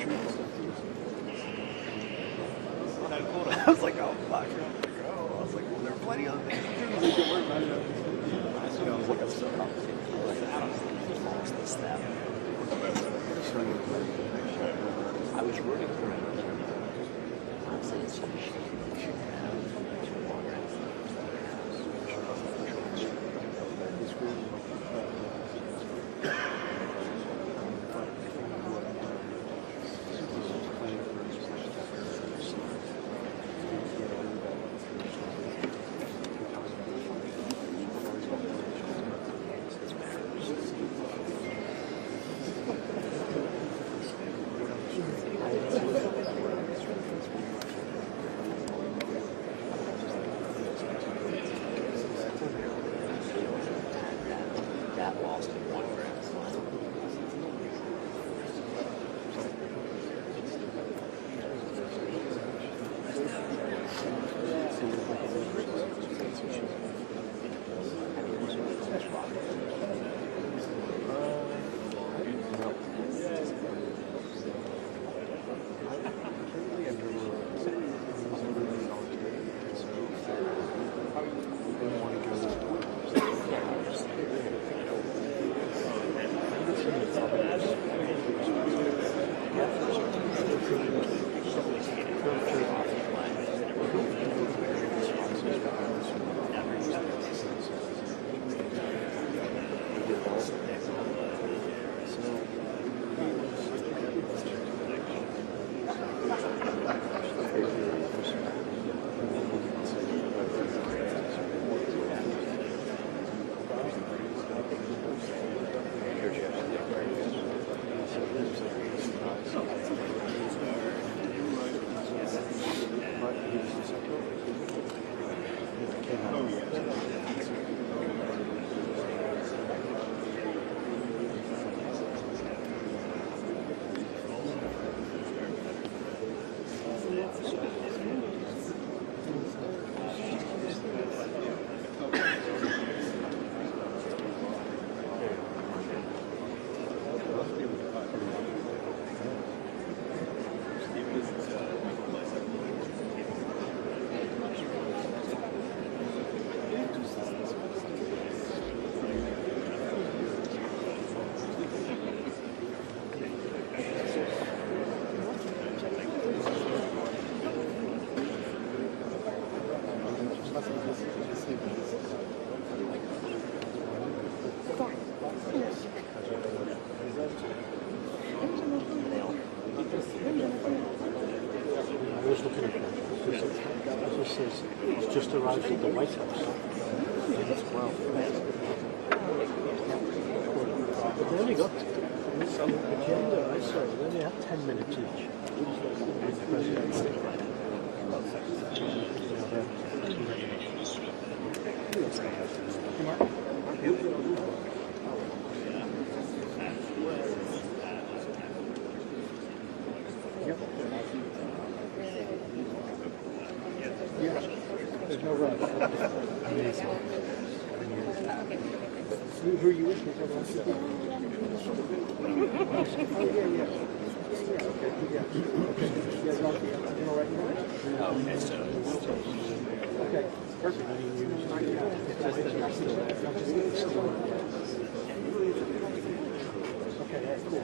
I was like, oh fuck, I was like, well, there are plenty of other things to do. You can worry about it. I was like, I'm so complicated. I was like, I don't know if this step. I was rooting for it. Honestly, it's just It's just arrived at the White House. Well, but they only got some agenda, I saw. They only had 10 minutes each. There's no rush. Amazing. Who are you with? Okay, perfect. Okay, cool.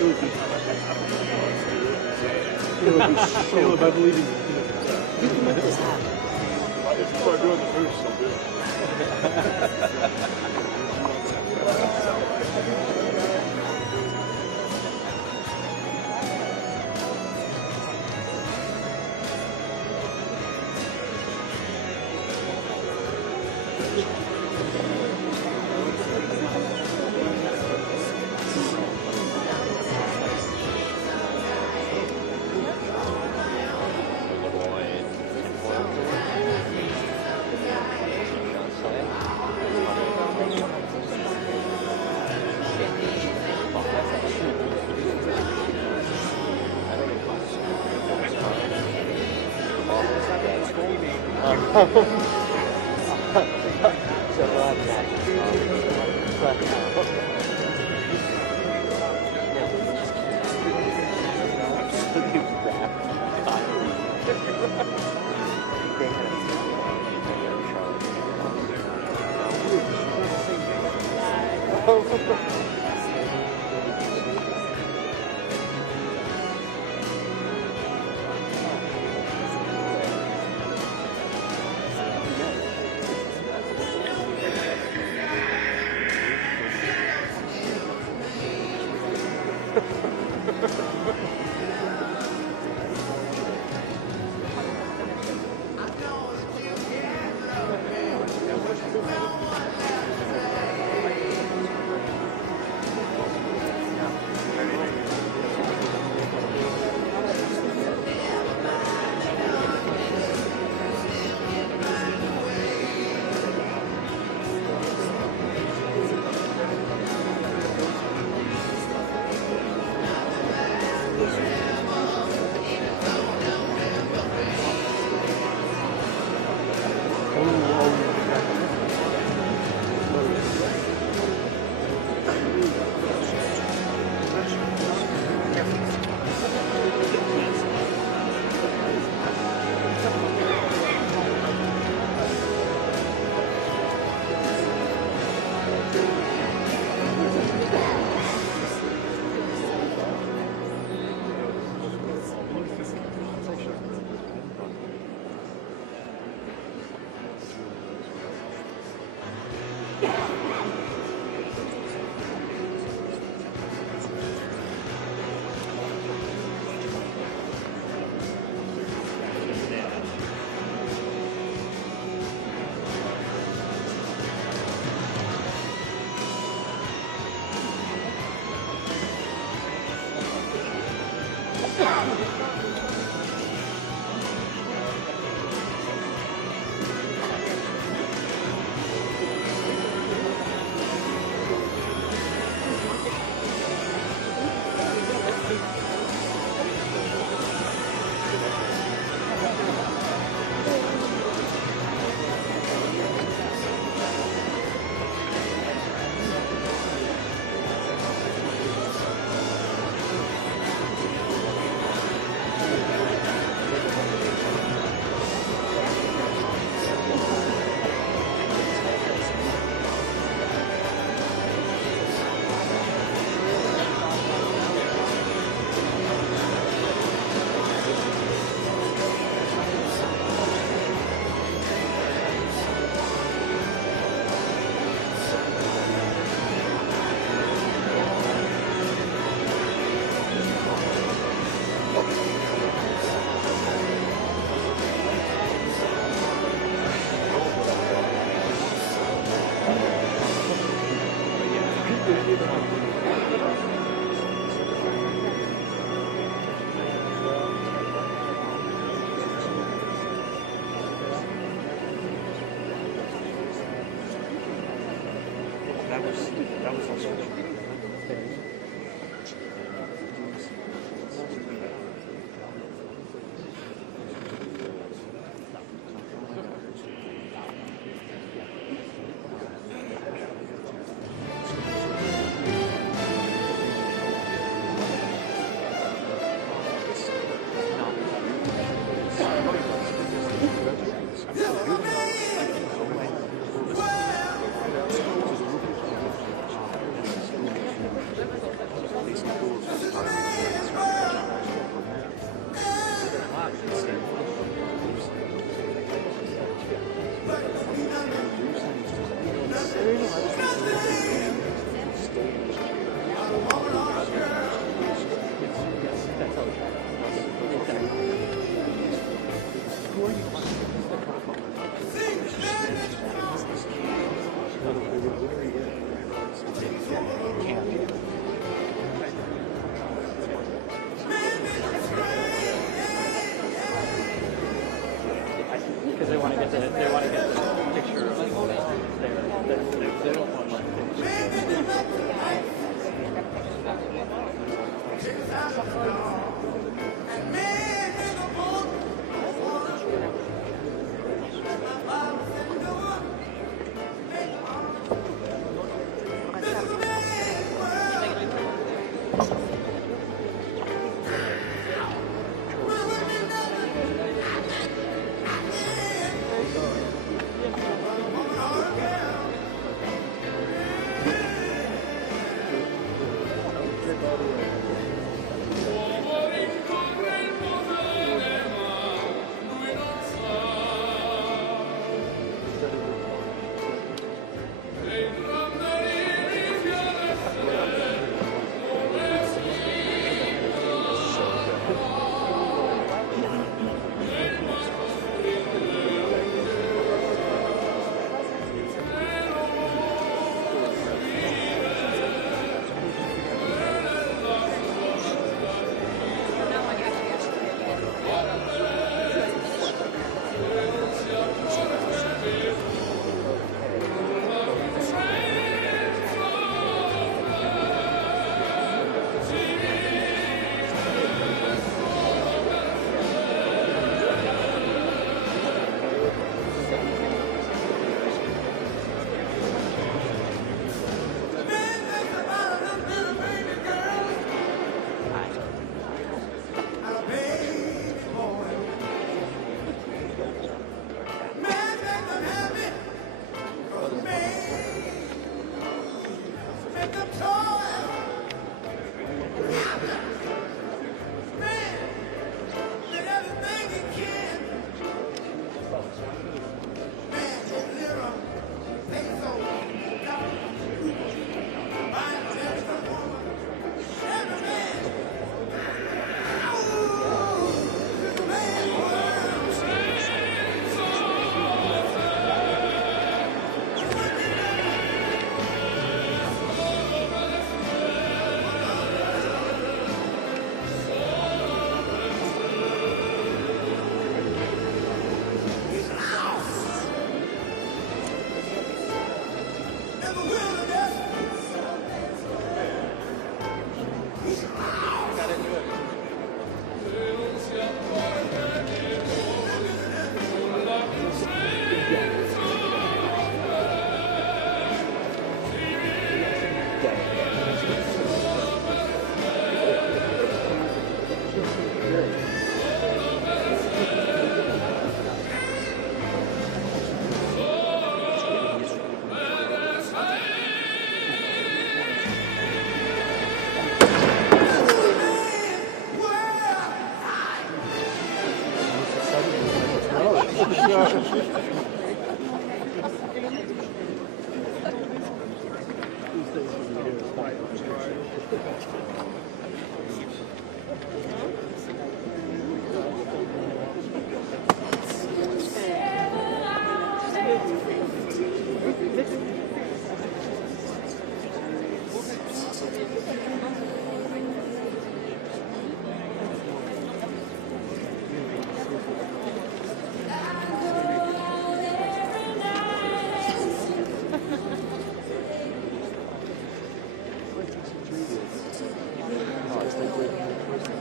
Caleb, I believe in you. You can make this happen. If you start doing the moves, I'll do That was also they want to get the picture of they don't want like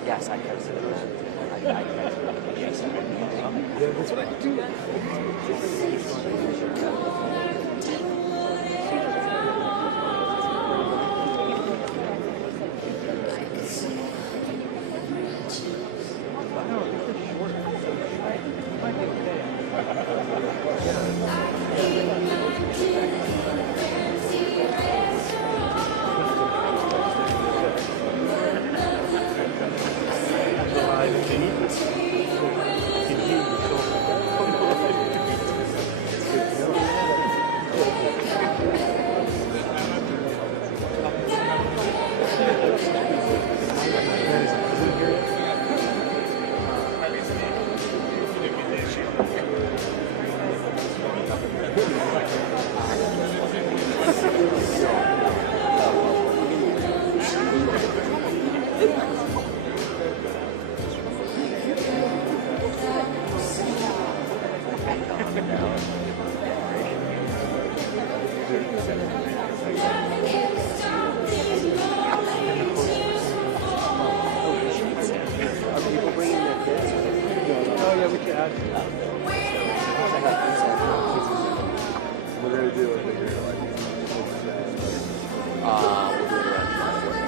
Yes, I can see it. Yes, I can. Yeah, that's what I do. Right. We're gonna do it here, like, We'll do it around 12.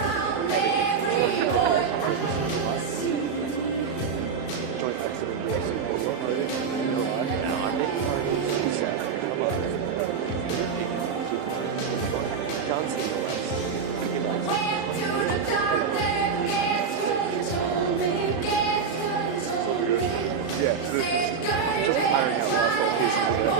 joint exit of the football party. You know why? Now, our big party is come on. Johnson, no less. Yeah, so this is just ironing out last little pieces of it.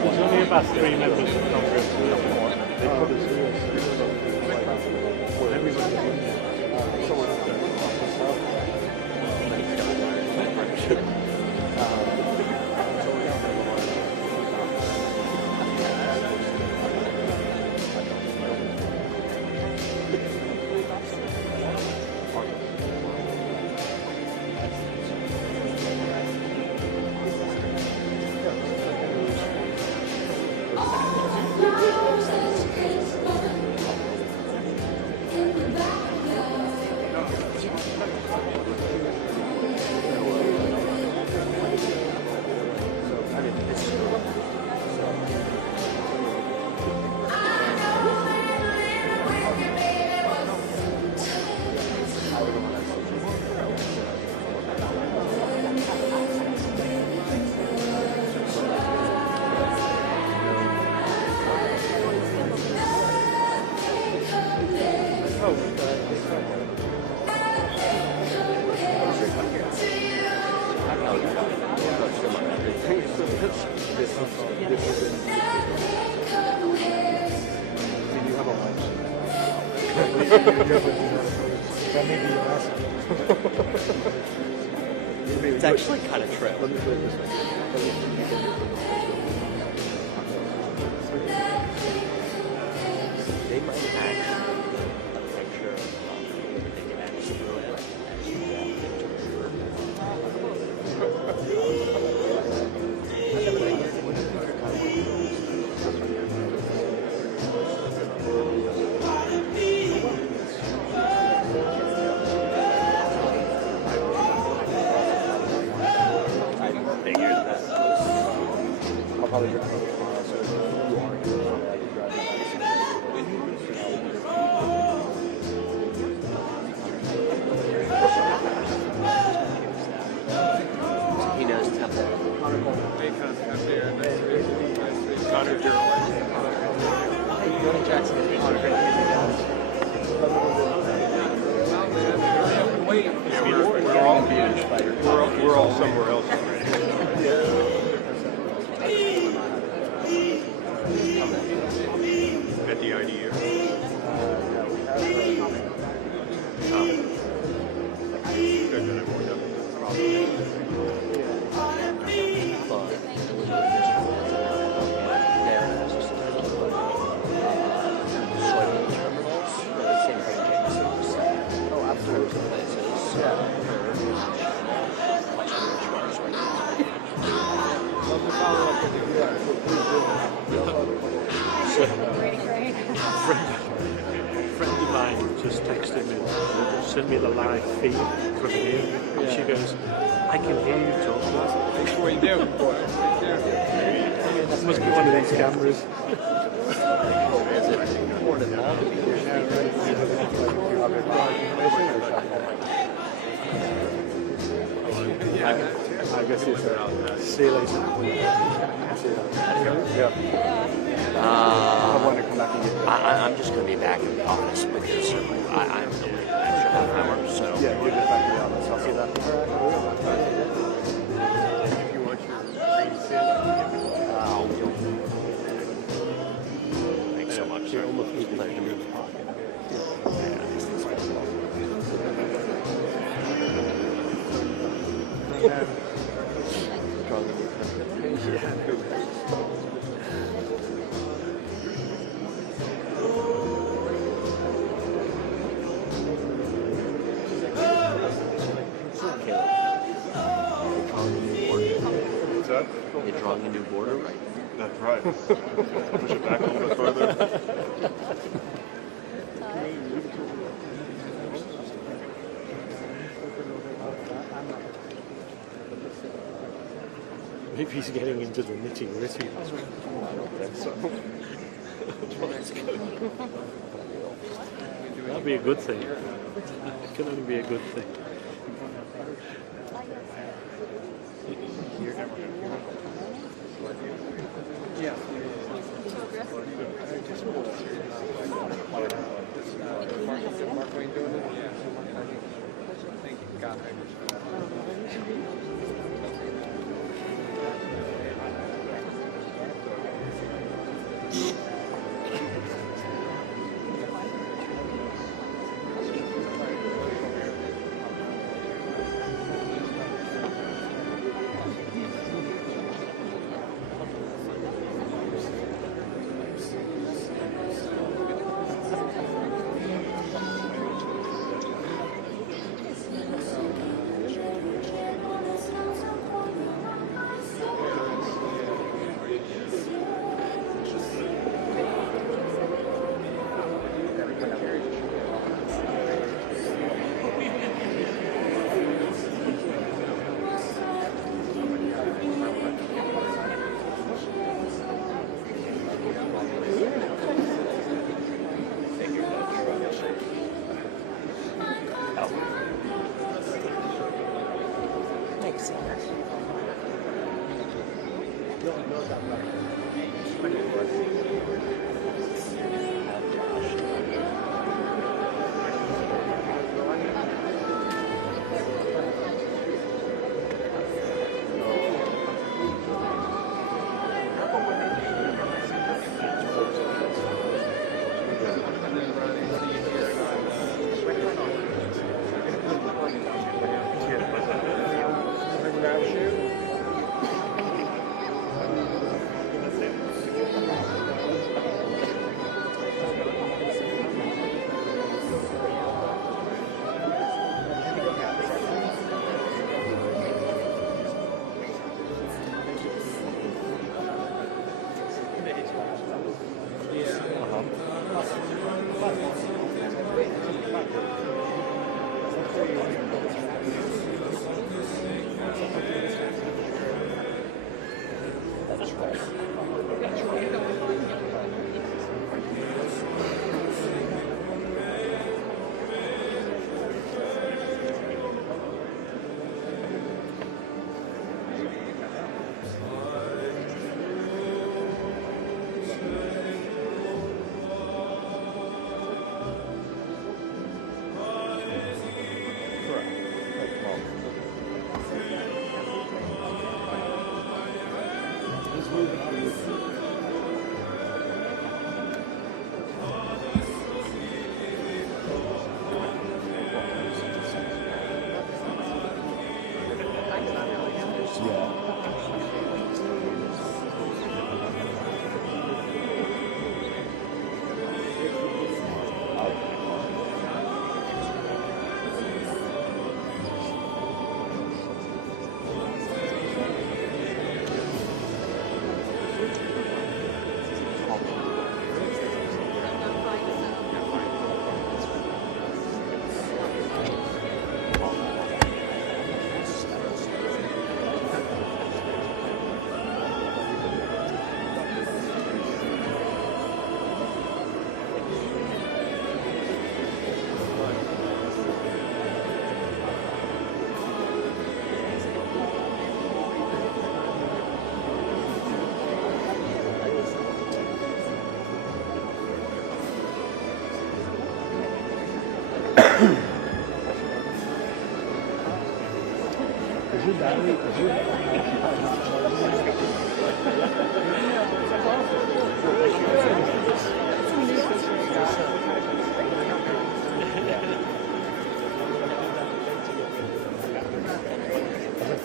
There's only about 3 members of Congress. They put us here. Well, everybody's in there. Someone's It's actually kind of true. Let me put it this way. They might actually a picture of they can actually do it. Figured that. I'll probably drink another tomorrow, so if you are here, I can drive He knows Temple. Connor Gerald. We're all somewhere else already. At the IDU. They're gonna go down, probably. friend of mine just texted me, sent me the live feed from here, and she goes, I can hear you talking. That's what you do. That must be one of these cameras. I guess it's See you later. yeah. I want to come back and get I'm just going to be back in the office because I'm the extra half hour, so. yeah, you're just back to the office. I'll see that. If you want your green sand, Thanks so much, sir. It's a pleasure to meet you. Right. Push it back a little bit further. Maybe he's getting into the nitty-gritty. That'd be a good thing. It can only be a good thing. Yeah. Mark Wayne doing it? Yeah. Thank you. God,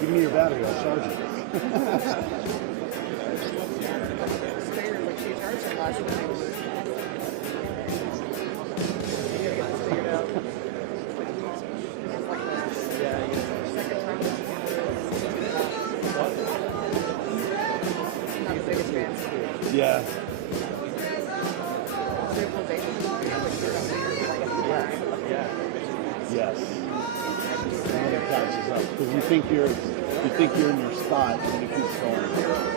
Give me your battery, I'll charge it. Not the biggest fan. Yeah. Yes. And it catches up because you think you're in your spot and it keeps going.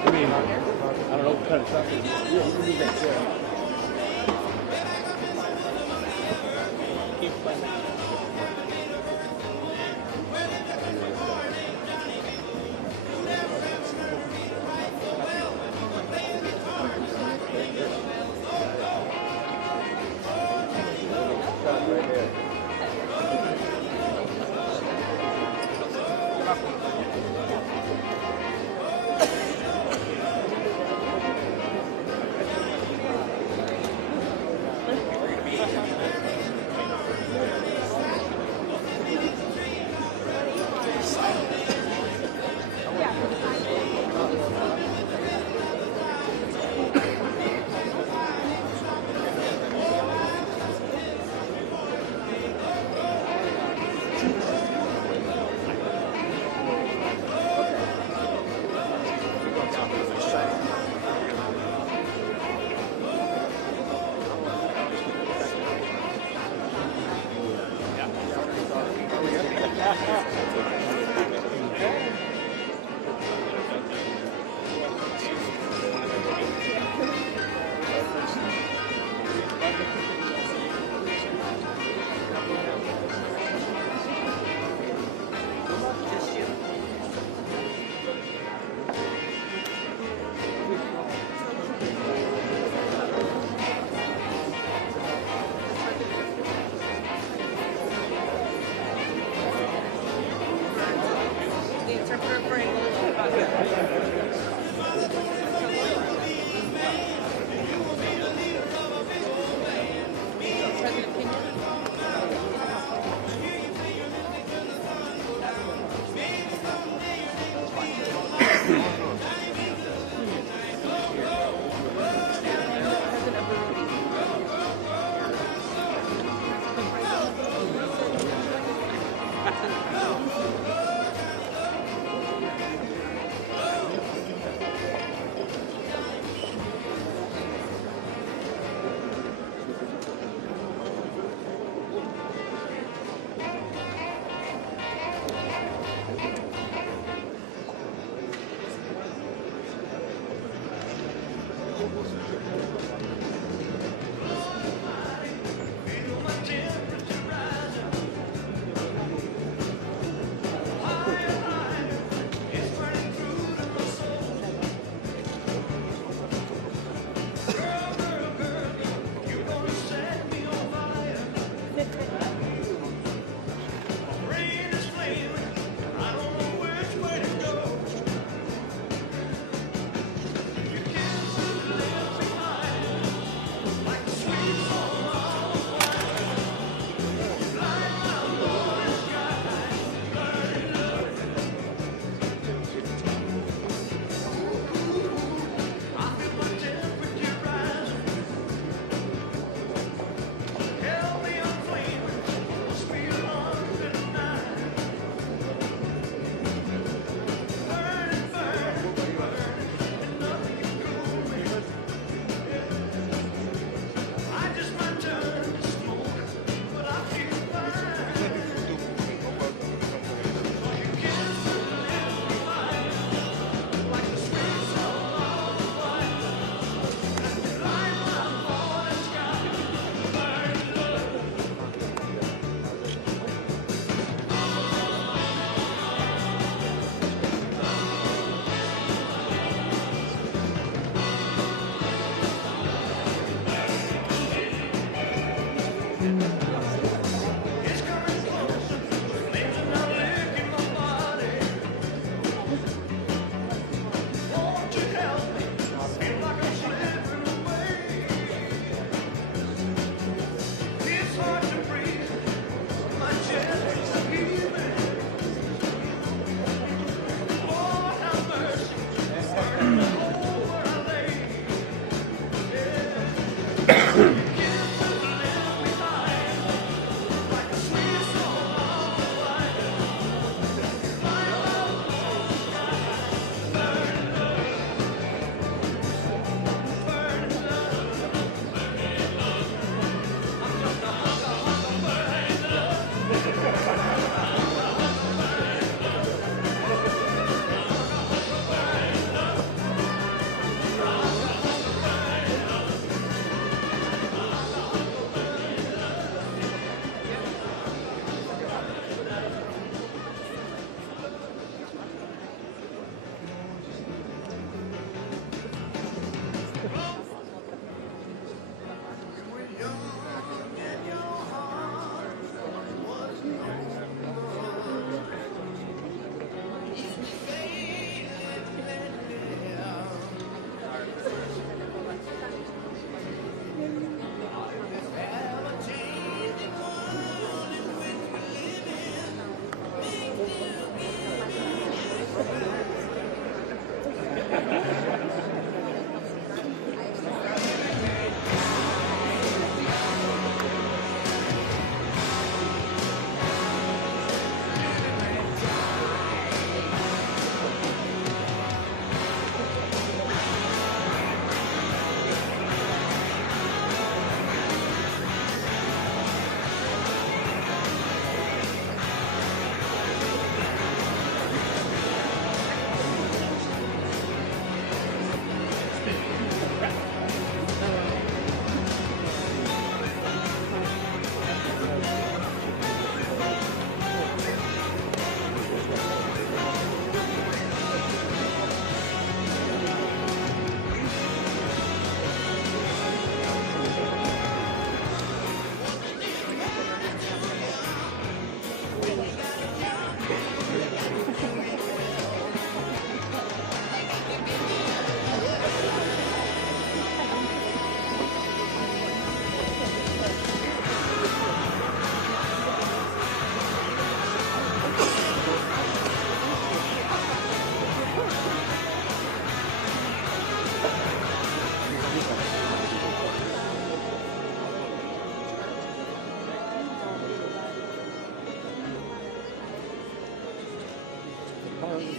I mean, I don't know what kind of stuff it is. Yeah, you can leave that there.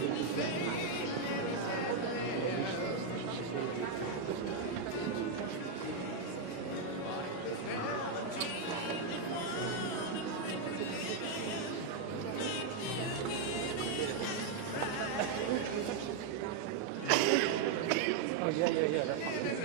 Yeah, that's fine.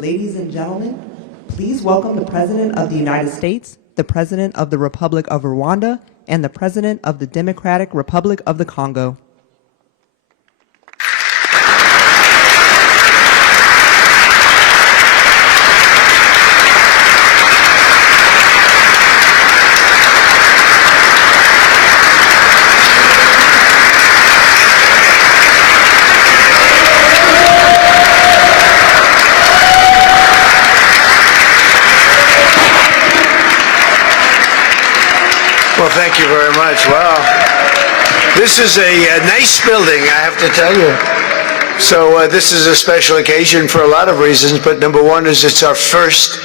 Ladies and gentlemen, please welcome the President of the United States, the President of the Republic of Rwanda, and the President of the Democratic Republic of the Congo. Well, thank you very much. Wow. This is a nice building, I have to tell you. So this is a special occasion for a lot of reasons, but number one is it's our first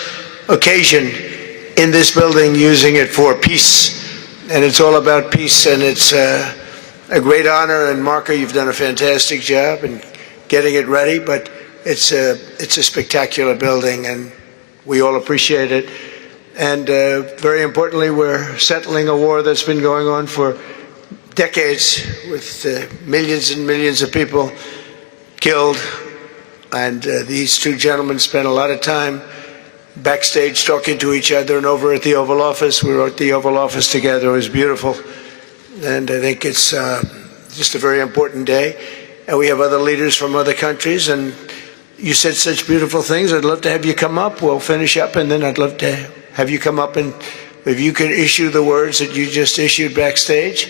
occasion in this building using it for peace. And it's all about peace, and it's a great honor. And Marco, you've done a fantastic job in getting it ready, but it's a spectacular building, and we all appreciate it. And very importantly, we're settling a war that's been going on for decades with millions and millions of people killed. And these two gentlemen spent a lot of time backstage talking to each other, and over at the Oval Office. We were at the Oval Office together. It was beautiful. And I think it's just a very important day. And we have other leaders from other countries. And you said such beautiful things. I'd love to have you come up. We'll finish up, and then I'd love to have you come up, and if you could issue the words that you just issued backstage,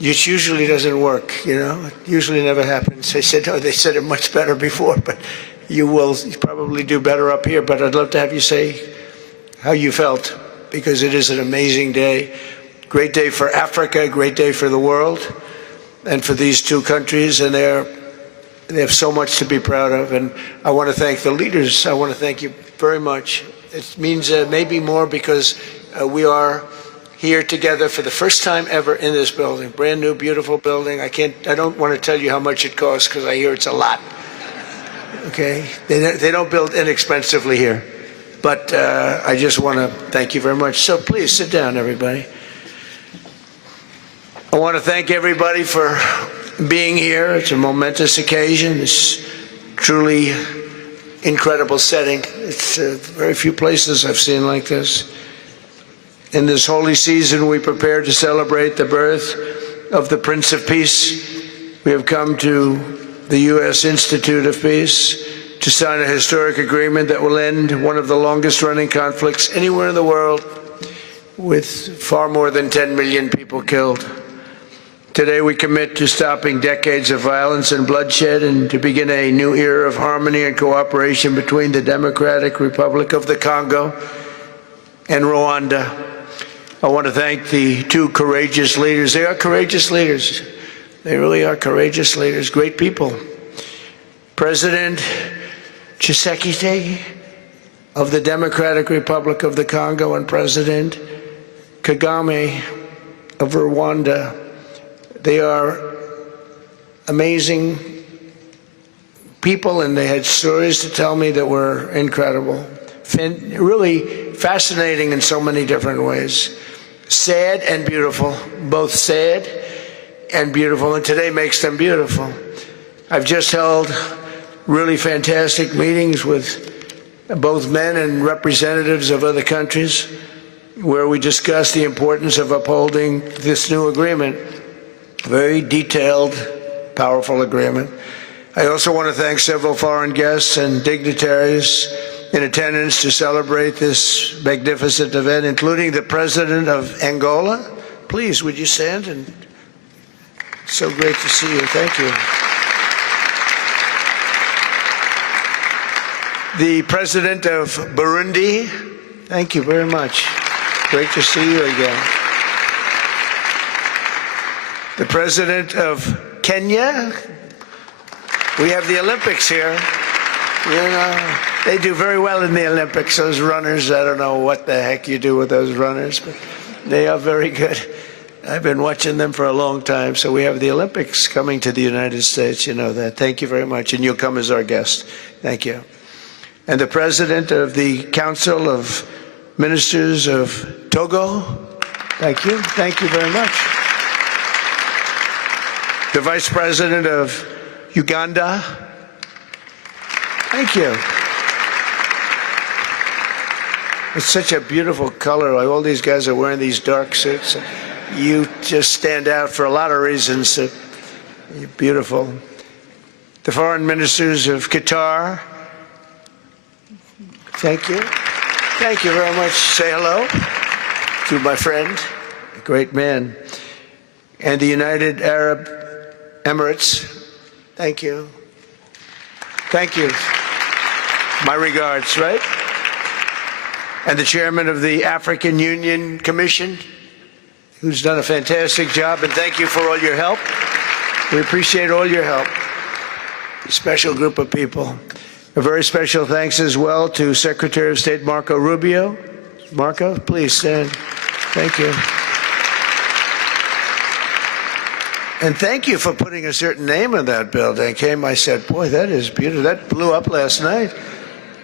which usually doesn't work, you know, it usually never happens. They said, oh, they said it much better before, but you will probably do better up here. But I'd love to have you say how you felt, because it is an amazing day. Great day for Africa, great day for the world, and for these two countries, and they have so much to be proud of. And I want to thank the leaders. I want to thank you very much. It means maybe more because we are here together for the first time ever in this building. Brand new, beautiful building. I don't want to tell you how much it costs, because I hear it's a lot. Okay? They don't build inexpensively here. But I just want to thank you very much. So please sit down, everybody. I want to thank everybody for being here. It's a momentous occasion. It's truly incredible setting. It's very few places I've seen like this. In this holy season, we prepare to celebrate the birth of the Prince of Peace. We have come to the U.S. Institute of Peace to sign a historic agreement that will end one of the longest running conflicts anywhere in the world, with far more than 10 million people killed. Today we commit to stopping decades of violence and bloodshed, and to begin a new era of harmony and cooperation between the Democratic Republic of the Congo and Rwanda. I want to thank the two courageous leaders. They are courageous leaders. They really are courageous leaders, great people. President Tshisekedi of the Democratic Republic of the Congo and President Kagame of Rwanda. They are amazing people, and they had stories to tell me that were incredible. Really fascinating in so many different ways. Sad and beautiful, both sad and beautiful, and today makes them beautiful. I've just held really fantastic meetings with both men and representatives of other countries, where we discussed the importance of upholding this new agreement. Very detailed, powerful agreement. I also want to thank several foreign guests and dignitaries in attendance to celebrate this magnificent event, including the President of Angola. Please, would you stand? And so great to see you. Thank you. The President of Burundi. Thank you very much. Great to see you again. The President of Kenya. We have the Olympics here. You know, they do very well in the Olympics, those runners. I don't know what the heck you do with those runners, but they are very good. I've been watching them for a long time. So we have the Olympics coming to the United States. You know that. Thank you very much. And you'll come as our guest. Thank you. And the President of the Council of Ministers of Togo. Thank you. Thank you very much. The Vice President of Uganda. Thank you. It's such a beautiful color. Like all these guys are wearing these dark suits. You just stand out for a lot of reasons. You're beautiful. The foreign ministers of Qatar. Thank you. Thank you very much. Say hello to my friend, a great man. And the United Arab Emirates. Thank you. Thank you. My regards, right? And the chairman of the African Union Commission, who's done a fantastic job, and thank you for all your help. We appreciate all your help. A special group of people. A very special thanks as well to Secretary of State Marco Rubio. Marco, please stand. Thank you. And thank you for putting a certain name in that building. I said, boy, that is beautiful. That blew up last night.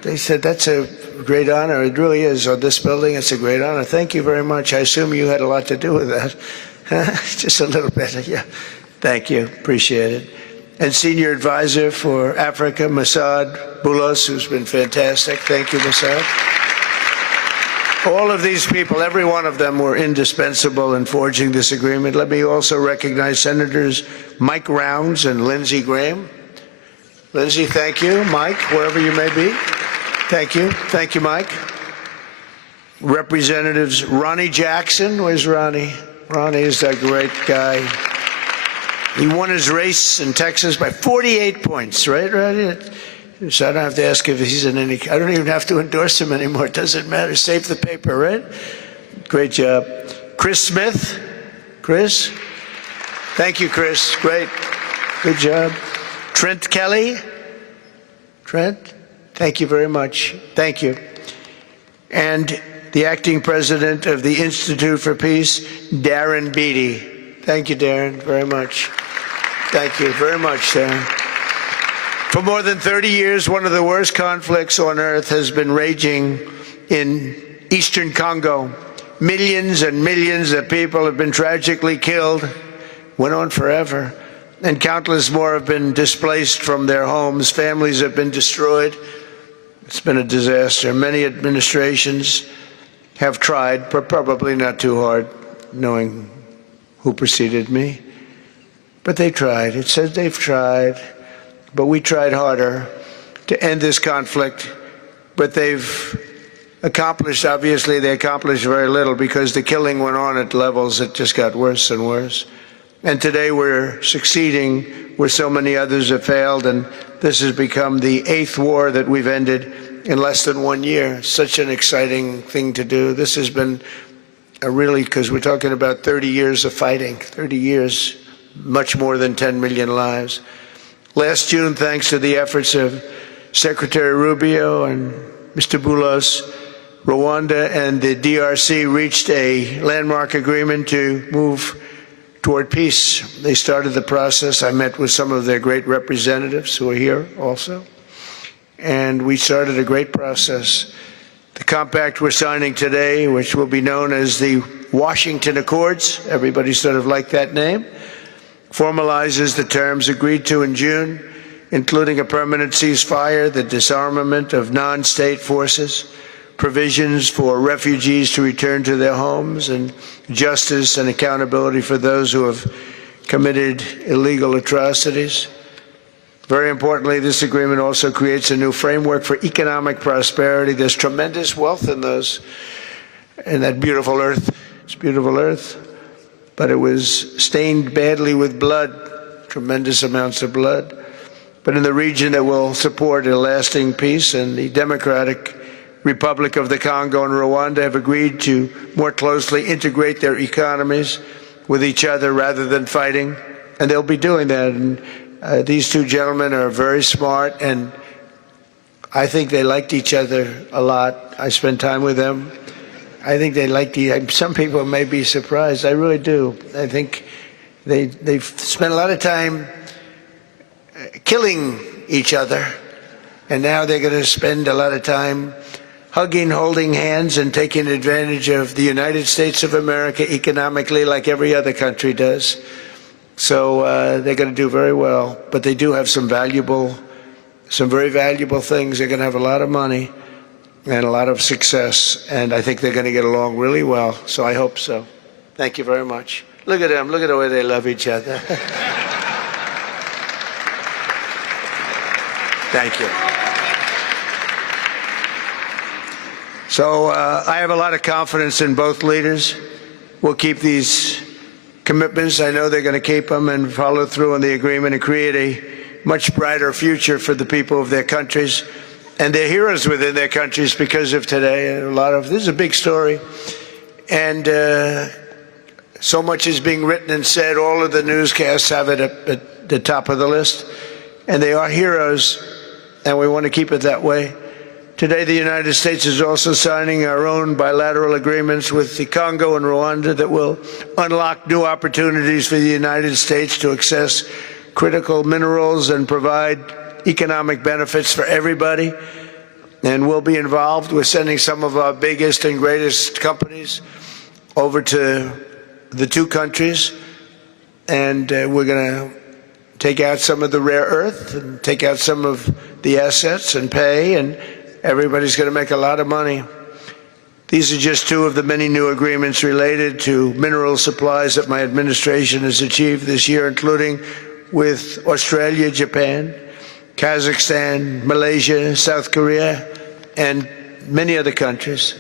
They said, that's a great honor. It really is. On this building, it's a great honor. Thank you very much. I assume you had a lot to do with that. Just a little bit. Yeah. Thank you. Appreciate it. And Senior Advisor for Africa, Masad Boulos, who's been fantastic. Thank you, Masad. All of these people, every one of them were indispensable in forging this agreement. Let me also recognize Senators Mike Rounds and Lindsey Graham. Lindsey, thank you. Mike, wherever you may be. Thank you. Thank you, Mike. Representatives Ronnie Jackson. Where's Ronnie? Ronnie is that great guy. He won his race in Texas by 48 points, right, Ronnie? So I don't have to ask if he's in any, I don't even have to endorse him anymore. It doesn't matter. Save the paper, right? Great job. Chris Smith. Chris? Thank you, Chris. Great. Good job. Trent Kelly. Trent? Thank you very much. Thank you. And the acting president of the Institute for Peace, Darren Beatty. Thank you, Darren, very much. Thank you very much, Darren. For more than 30 years, one of the worst conflicts on earth has been raging in eastern Congo. Millions and millions of people have been tragically killed, went on forever, and countless more have been displaced from their homes. Families have been destroyed. It's been a disaster. Many administrations have tried, but probably not too hard, knowing who preceded me. But they tried. It says they've tried. But we tried harder to end this conflict. But they've accomplished, obviously, they accomplished very little because the killing went on at levels that just got worse and worse. And today we're succeeding where so many others have failed. And this has become the 8th war that we've ended in less than 1 year. Such an exciting thing to do. This has been a really, because we're talking about 30 years of fighting, 30 years, much more than 10 million lives. Last June, thanks to the efforts of Secretary Rubio and Mr. Boulos, Rwanda and the DRC reached a landmark agreement to move toward peace. They started the process. I met with some of their great representatives who are here also. And we started a great process. The compact we're signing today, which will be known as the Washington Accords, everybody sort of liked that name, formalizes the terms agreed to in June, including a permanent ceasefire, the disarmament of non-state forces, provisions for refugees to return to their homes, and justice and accountability for those who have committed illegal atrocities. Very importantly, this agreement also creates a new framework for economic prosperity. There's tremendous wealth in that beautiful earth. It's beautiful earth, but it was stained badly with blood, tremendous amounts of blood. But in the region that will support a lasting peace, and the Democratic Republic of the Congo and Rwanda have agreed to more closely integrate their economies with each other rather than fighting, and they'll be doing that. And these two gentlemen are very smart, and I think they liked each other a lot. I spent time with them. I think they liked some people may be surprised. I really do. I think they've spent a lot of time killing each other, and now they're going to spend a lot of time hugging, holding hands, and taking advantage of the United States of America economically like every other country does. So they're going to do very well, but they do have some very valuable things. They're going to have a lot of money, and a lot of success. And I think they're going to get along really well. So I hope so. Thank you very much. Look at them. Look at the way they love each other. Thank you. So I have a lot of confidence in both leaders. We'll keep these commitments. I know they're going to keep them and follow through on the agreement and create a much brighter future for the people of their countries. And they're heroes within their countries because of today. This is a big story. And so much is being written and said. All of the newscasts have it at the top of the list. And they are heroes, and we want to keep it that way. Today, the United States is also signing our own bilateral agreements with the Congo and Rwanda that will unlock new opportunities for the United States to access critical minerals and provide economic benefits for everybody. And we'll be involved. We're sending some of our biggest and greatest companies over to the two countries, and we're going to take out some of the rare earth and take out some of the assets and pay, and everybody's going to make a lot of money. These are just two of the many new agreements related to mineral supplies that my administration has achieved this year, including with Australia, Japan, Kazakhstan, Malaysia, South Korea, and many other countries.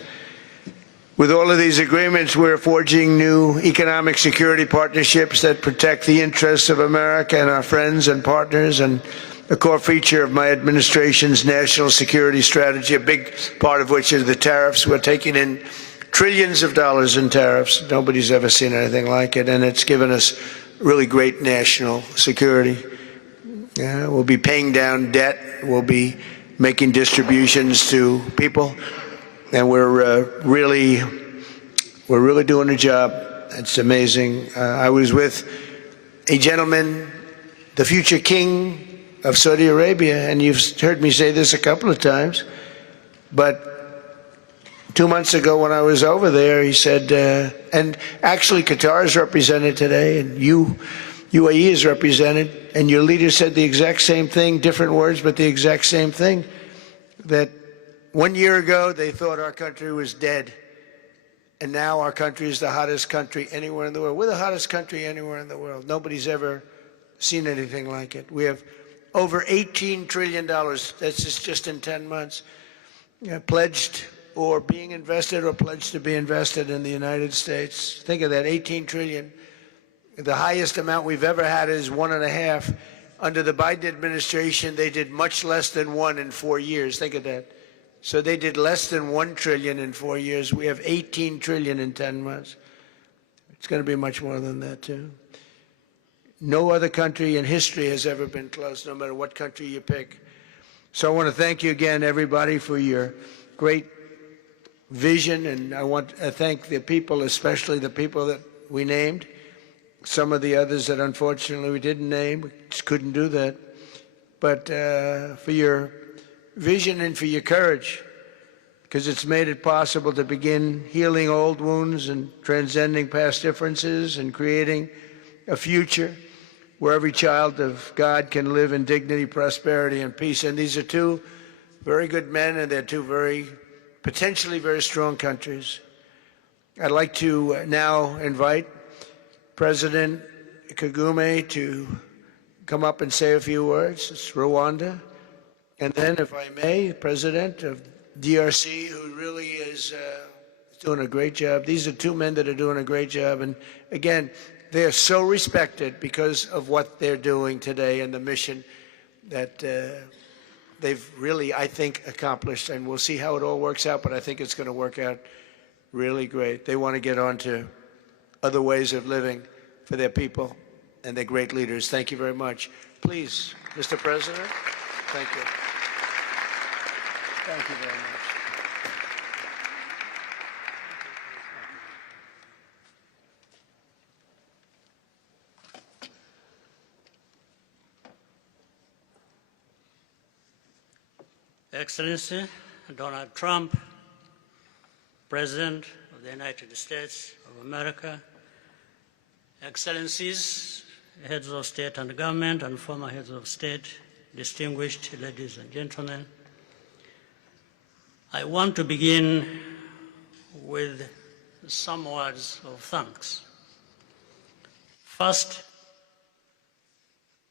With all of these agreements, we're forging new economic security partnerships that protect the interests of America and our friends and partners, and a core feature of my administration's national security strategy, a big part of which is the tariffs. We're taking in trillions of dollars in tariffs. Nobody's ever seen anything like it, and it's given us really great national security. We'll be paying down debt. We'll be making distributions to people, and we're really doing a job. It's amazing. I was with a gentleman, the future king of Saudi Arabia, and you've heard me say this a couple of times, but 2 months ago when I was over there, he said, and actually Qatar is represented today, and UAE is represented, and your leader said the exact same thing, different words, but the exact same thing, that 1 year ago they thought our country was dead, and now our country is the hottest country anywhere in the world. We're the hottest country anywhere in the world. Nobody's ever seen anything like it. We have over $18 trillion, that's just in 10 months, pledged or being invested or pledged to be invested in the United States. Think of that, 18 trillion. The highest amount we've ever had is 1.5. Under the Biden administration, they did much less than 1 in 4 years. Think of that. So they did less than 1 trillion in 4 years. We have 18 trillion in 10 months. It's going to be much more than that, too. No other country in history has ever been close, no matter what country you pick. So I want to thank you again, everybody, for your great vision, and I want to thank the people, especially the people that we named. Some of the others that unfortunately we didn't name, we just couldn't do that. But for your vision and for your courage, because it's made it possible to begin healing old wounds and transcending past differences and creating a future where every child of God can live in dignity, prosperity, and peace. And these are two very good men, and they're two potentially very strong countries. I'd like to now invite President Kagame to come up and say a few words. It's Rwanda. And then, if I may, President of DRC, who really is doing a great job. These are two men that are doing a great job. And again, they are so respected because of what they're doing today and the mission that they've really, I think, accomplished. And we'll see how it all works out, but I think it's going to work out really great. They want to get on to other ways of living for their people, and they're great leaders. Thank you very much. Please, Mr. President. Thank you. Thank you very much. Excellency Donald Trump, President of the United States of America, Excellencies, heads of state and government and former heads of state, distinguished ladies and gentlemen, I want to begin with some words of thanks. First,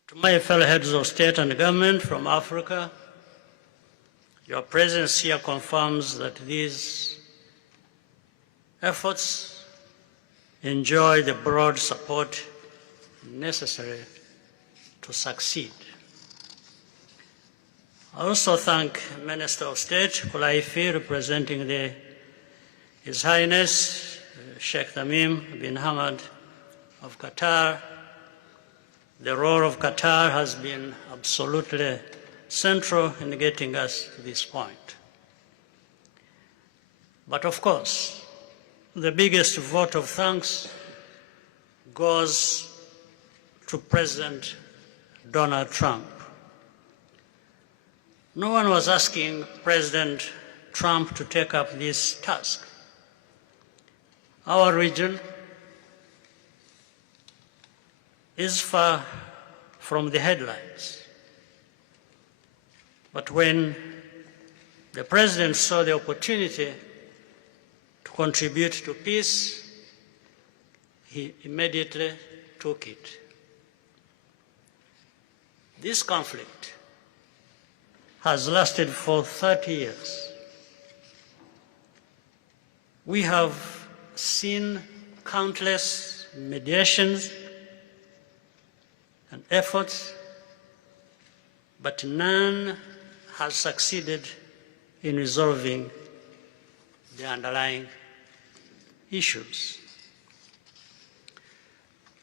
to my fellow heads of state and government from Africa, your presence here confirms that these efforts enjoy the broad support necessary to succeed. I also thank Minister of State Kulaifi, representing His Highness Sheikh Tamim bin Hamad of Qatar. The role of Qatar has been absolutely central in getting us to this point. But of course, the biggest vote of thanks goes to President Donald Trump. No one was asking President Trump to take up this task. Our region is far from the headlines. But when the President saw the opportunity to contribute to peace, he immediately took it. This conflict has lasted for 30 years. We have seen countless mediations and efforts, but none has succeeded in resolving the underlying issues.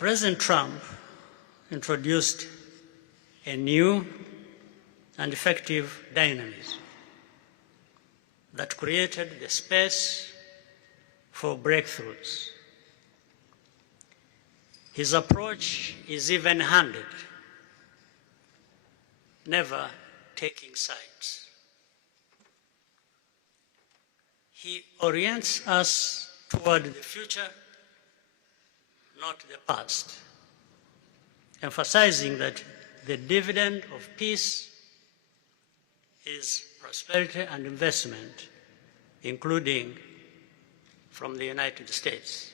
President Trump introduced a new and effective dynamism that created the space for breakthroughs. His approach is even-handed, never taking sides. He orients us toward the future, not the past, emphasizing that the dividend of peace is prosperity and investment, including from the United States.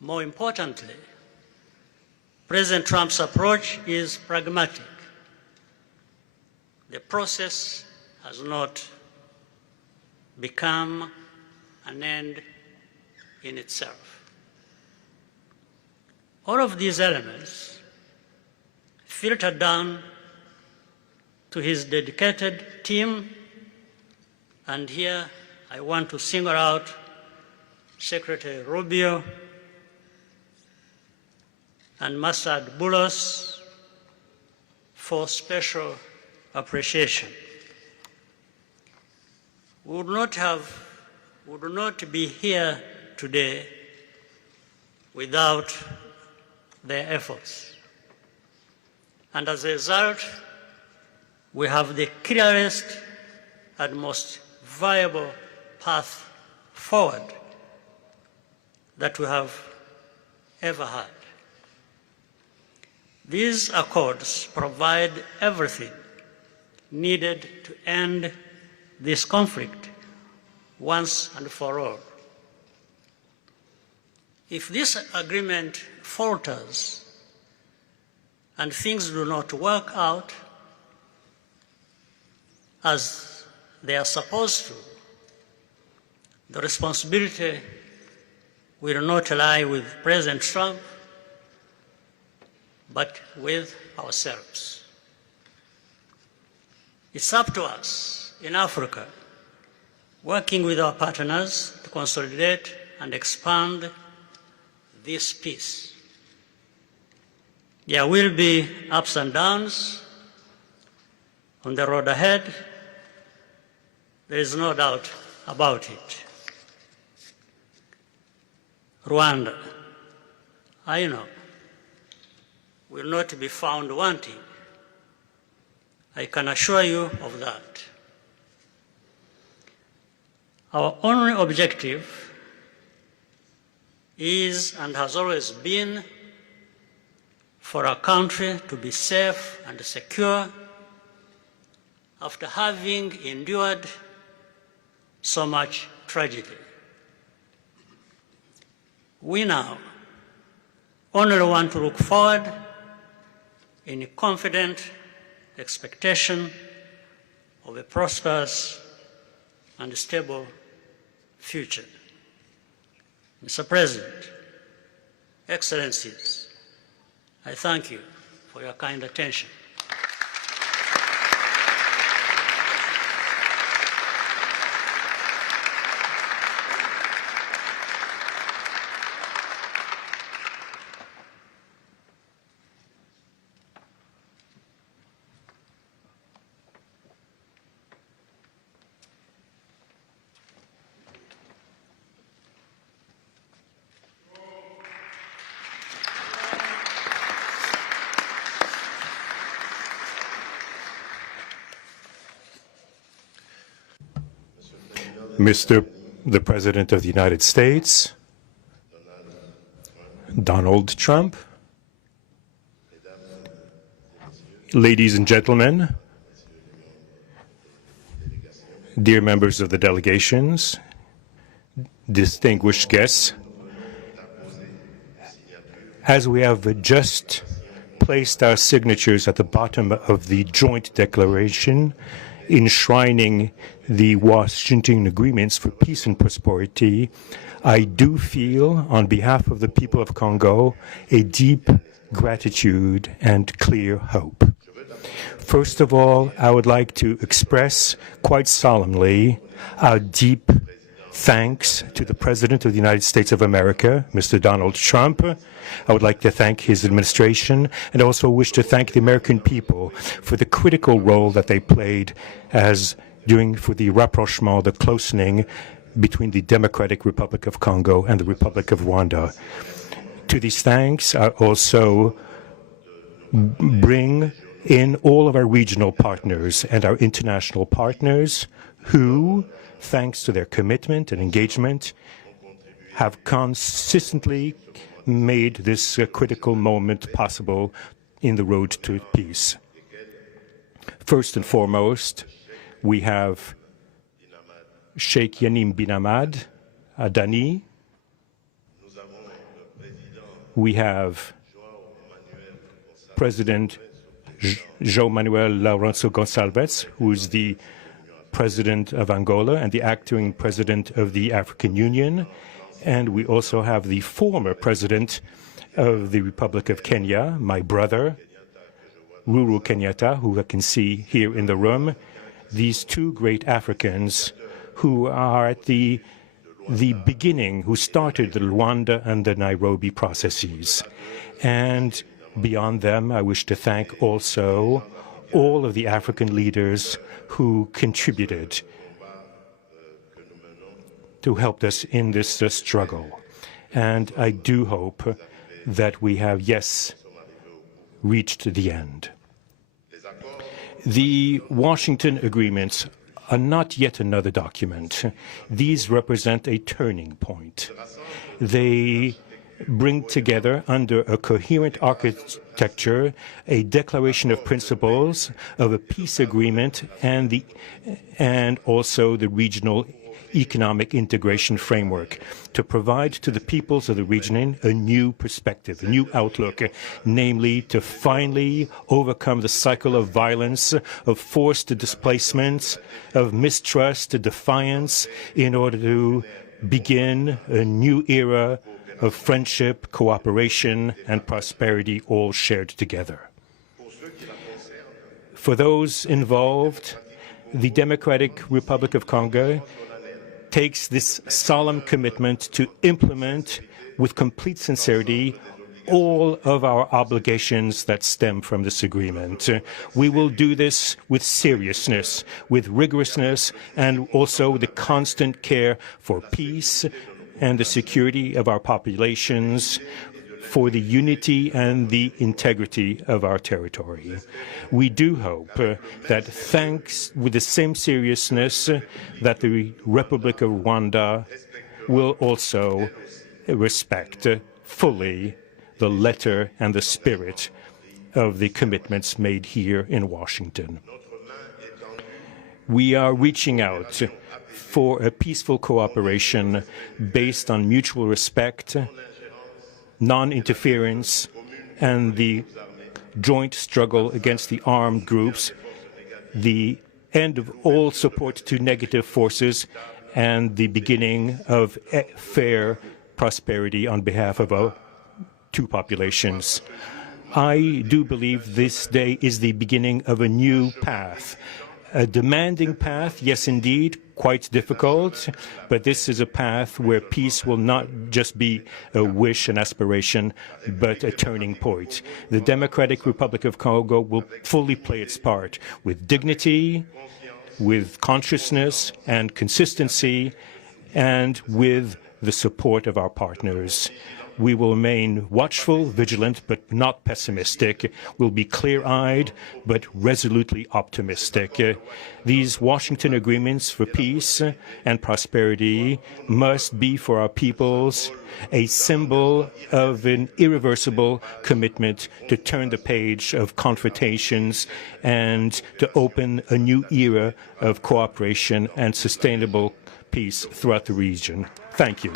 More importantly, President Trump's approach is pragmatic. The process has not become an end in itself. All of these elements filter down to his dedicated team, and here I want to single out Secretary Rubio and Masad Boulos for special appreciation. We would not be here today without their efforts. And as a result, we have the clearest and most viable path forward that we have ever had. These accords provide everything needed to end this conflict once and for all. If this agreement falters and things do not work out as they are supposed to, the responsibility will not lie with President Trump, but with ourselves. It's up to us in Africa, working with our partners to consolidate and expand this peace. There will be ups and downs on the road ahead. There is no doubt about it. Rwanda, I know, will not be found wanting. I can assure you of that. Our only objective is and has always been for our country to be safe and secure, after having endured so much tragedy. We now only want to look forward in confident expectation of a prosperous and stable future. Mr. President, Excellencies, I thank you for your kind attention. Mr. the President of the United States, Donald Trump, ladies and gentlemen, dear members of the delegations, distinguished guests, as we have just placed our signatures at the bottom of the joint declaration enshrining the Washington agreements for peace and prosperity, I do feel, on behalf of the people of Congo, a deep gratitude and clear hope. First of all, I would like to express quite solemnly our deep thanks to the President of the United States of America, Mr. Donald Trump. I would like to thank his administration and also wish to thank the American people for the critical role that they played for the rapprochement, the closening between the Democratic Republic of Congo and the Republic of Rwanda. To these thanks, I also bring in all of our regional partners and our international partners who, thanks to their commitment and engagement, have consistently made this critical moment possible in the road to peace. First and foremost, we have Sheikh Yanim bin Ahmad Adani. We have President João Manuel Lourenço Gonçalves, who is the President of Angola and the acting President of the African Union. And we also have the former President of the Republic of Kenya, my brother, Uhuru Kenyatta, who I can see here in the room. These two great Africans who are at the beginning, who started the Rwanda and the Nairobi processes. And beyond them, I wish to thank also all of the African leaders who contributed to help us in this struggle. And I do hope that we have, yes, reached the end. The Washington agreements are not yet another document. These represent a turning point. They bring together under a coherent architecture a declaration of principles of a peace agreement and also the regional economic integration framework to provide to the peoples of the region a new perspective, a new outlook, namely to finally overcome the cycle of violence, of forced displacement, of mistrust, defiance, in order to begin a new era of friendship, cooperation, and prosperity all shared together. For those involved, the Democratic Republic of Congo takes this solemn commitment to implement with complete sincerity all of our obligations that stem from this agreement. We will do this with seriousness, with rigorousness, and also with the constant care for peace and the security of our populations, for the unity and the integrity of our territory. We do hope that thanks with the same seriousness that the Republic of Rwanda will also respect fully the letter and the spirit of the commitments made here in Washington. We are reaching out for a peaceful cooperation based on mutual respect, non-interference, and the joint struggle against the armed groups, the end of all support to negative forces, and the beginning of fair prosperity on behalf of our two populations. I do believe this day is the beginning of a new path. A demanding path, yes indeed, quite difficult, but this is a path where peace will not just be a wish, an aspiration, but a turning point. The Democratic Republic of Congo will fully play its part with dignity, with consciousness and consistency, and with the support of our partners. We will remain watchful, vigilant, but not pessimistic. We'll be clear-eyed, but resolutely optimistic. These Washington agreements for peace and prosperity must be for our peoples a symbol of an irreversible commitment to turn the page of confrontations and to open a new era of cooperation and sustainable peace throughout the region. Thank you.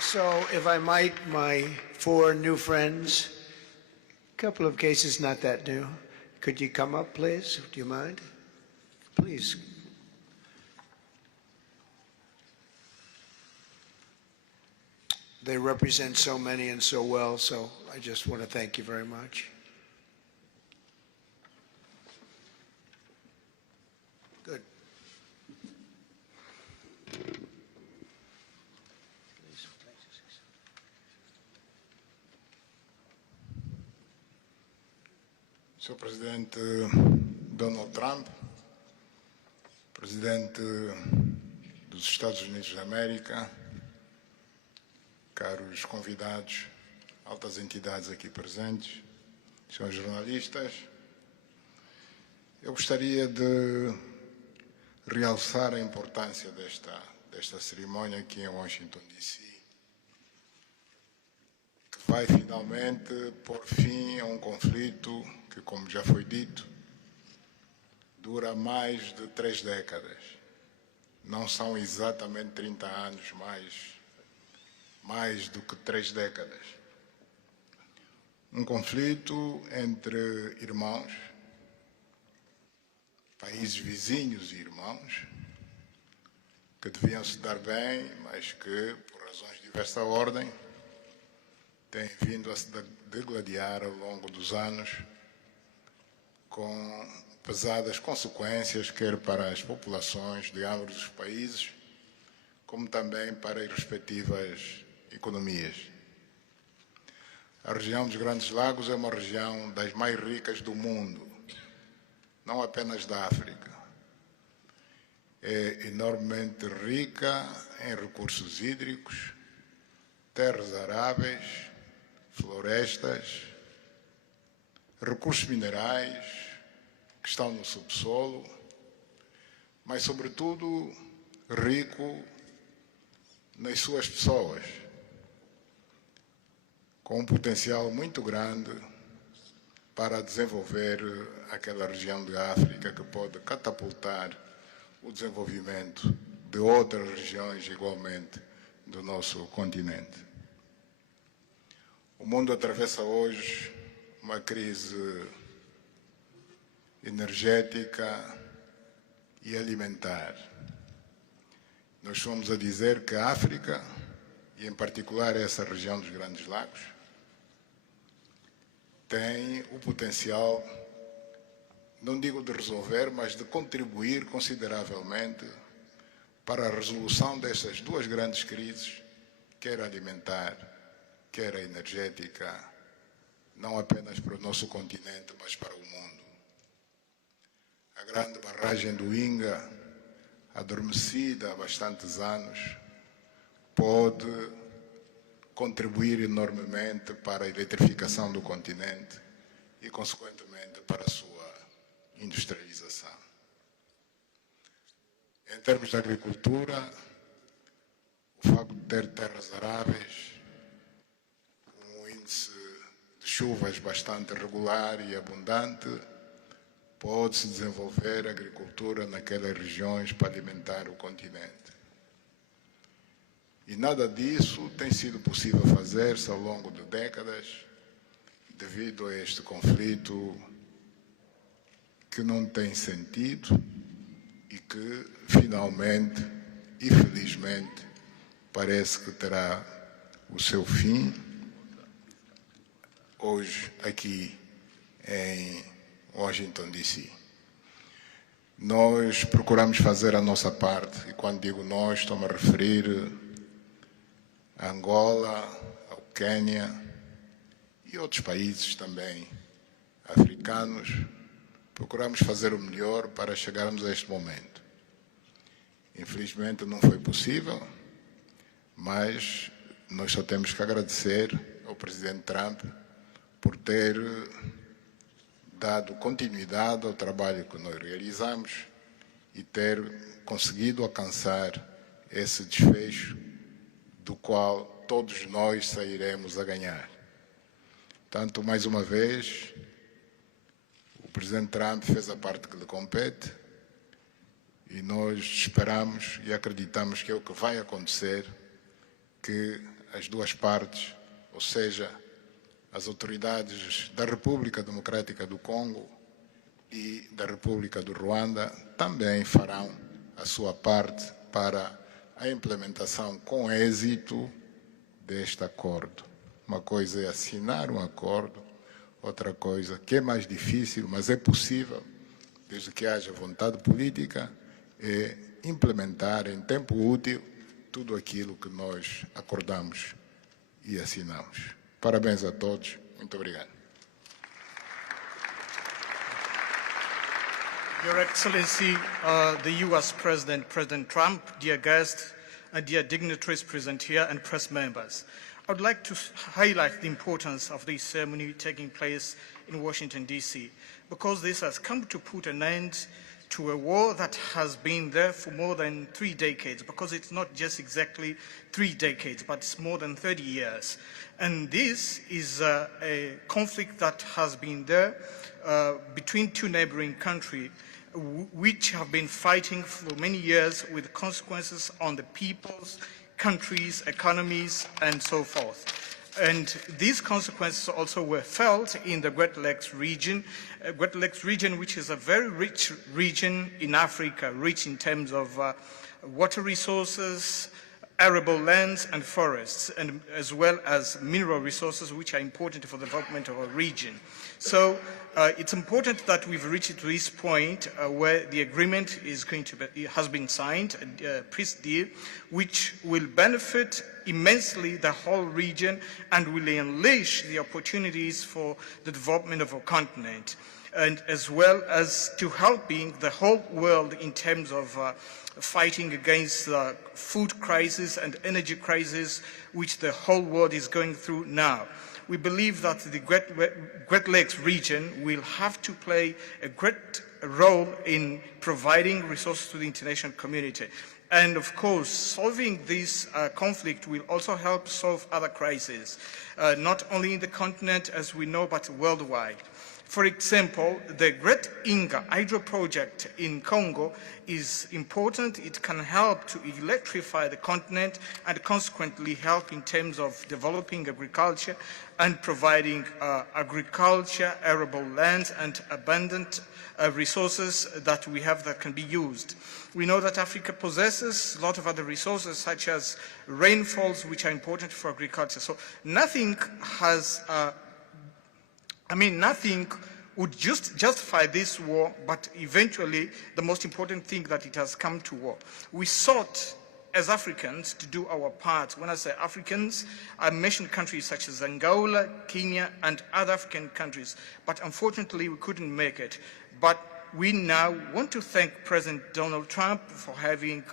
So, if I might, my four new friends, a couple of cases not that new. Could you come up, please? Do you mind? Please. They represent so many and so well, so I just want to thank you very much. Good. Sr. Presidente Donald Trump, Presidente dos Estados Unidos da América, caros convidados, altas entidades aqui presentes, senhores jornalistas, eu gostaria de realçar a importância desta cerimônia aqui em Washington, D.C., que vai finalmente pôr fim a um conflito que, como já foi dito, dura mais de 3 décadas. Não são exatamente 30 anos, mais do que 3 décadas. Um conflito entre irmãos, países vizinhos e irmãos, que deviam se dar bem, mas que, por razões de diversa ordem, têm vindo a se degladiar ao longo dos anos, com pesadas consequências, quer para as populações de ambos os países, como também para as respectivas economias. A região dos Grandes Lagos é uma região das mais ricas do mundo, não apenas da África. É enormemente rica em recursos hídricos, terras aráveis, florestas, recursos minerais que estão no subsolo, mas, sobretudo, rico nas suas pessoas, com um potencial muito grande para desenvolver aquela região da África que pode catapultar o desenvolvimento de outras regiões igualmente do nosso continente. O mundo atravessa hoje uma crise energética e alimentar. Nós estamos a dizer que a África, e em particular essa região dos Grandes Lagos, tem o potencial, não digo de resolver, mas de contribuir consideravelmente para a resolução dessas duas grandes crises, quer alimentar, quer a energética, não apenas para o nosso continente, mas para o mundo. A grande barragem do Inga, adormecida há bastantes anos, pode contribuir enormemente para a eletrificação do continente e, consequentemente, para a sua industrialização. Em termos de agricultura, o facto de ter terras aráveis, um índice de chuvas bastante regular e abundante, pode-se desenvolver a agricultura naquelas regiões para alimentar o continente. E nada disso tem sido possível fazer-se ao longo de décadas, devido a este conflito que não tem sentido e que, finalmente e felizmente, parece que terá o seu fim hoje aqui em Washington, D.C. Nós procuramos fazer a nossa parte, e quando digo nós, estou-me a referir a Angola, ao Quênia e outros países também africanos. Procuramos fazer o melhor para chegarmos a este momento. Infelizmente não foi possível, mas nós só temos que agradecer ao presidente Trump por ter dado continuidade ao trabalho que nós realizamos e ter conseguido alcançar esse desfecho do qual todos nós sairemos a ganhar. Portanto, mais uma vez, o presidente Trump fez a parte que lhe compete e nós esperamos e acreditamos que é o que vai acontecer, que as duas partes, ou seja, as autoridades da República Democrática do Congo e da República do Rwanda também farão a sua parte para a implementação com êxito deste acordo. Uma coisa é assinar um acordo, outra coisa que é mais difícil, mas é possível, desde que haja vontade política, é implementar em tempo útil tudo aquilo que nós acordamos e assinamos. Parabéns a todos. Muito obrigado. Your Excellency, the U.S. President, President Trump, dear guests, and dear dignitaries present here and press members. I would like to highlight the importance of this ceremony taking place in Washington, D.C., because this has come to put an end to a war that has been there for more than 3 decades, because it's not just exactly 3 decades, but it's more than 30 years. And this is a conflict that has been there between two neighboring countries, which have been fighting for many years with consequences on the peoples, countries, economies, and so forth. And these consequences also were felt in the Great Lakes region, which is a very rich region in Africa, rich in terms of water resources, arable lands and forests, and as well as mineral resources, which are important for the development of our region. So it's important that we've reached to this point where the agreement is going to be, has been signed, a peace deal, which will benefit immensely the whole region and will unleash the opportunities for the development of our continent, and as well as to helping the whole world in terms of fighting against the food crisis and energy crisis which the whole world is going through now. We believe that the Great Lakes region will have to play a great role in providing resources to the international community. And of course, solving this conflict will also help solve other crises, not only in the continent as we know, but worldwide. For example, the Great Inga hydro project in Congo is important. It can help to electrify the continent and consequently help in terms of developing agriculture and providing agriculture, arable lands, and abundant resources that we have that can be used. We know that Africa possesses a lot of other resources such as rainfalls, which are important for agriculture. So nothing has nothing would just justify this war, but eventually the most important thing that it has come to war. We sought as Africans to do our part. When I say Africans, I mention countries such as Angola, Kenya, and other African countries, but unfortunately we couldn't make it. But we now want to thank President Donald Trump for having